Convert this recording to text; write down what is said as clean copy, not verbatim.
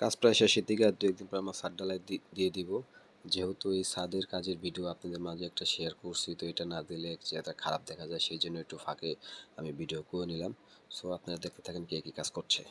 কাজ প্রায় শেষের দিকে, আর 2-1 দিন পর আমার ছাদ ঢালাই দিয়ে দিব। যেহেতু এই ছাদের কাজের ভিডিও আপনাদের মাঝে একটা শেয়ার করছি, তো এটা না দিলে যেটা খারাপ দেখা যায়, সেই জন্য একটু ফাঁকে আমি ভিডিও করে নিলাম। সো আপনারা দেখতে থাকেন কে কী কাজ করছে।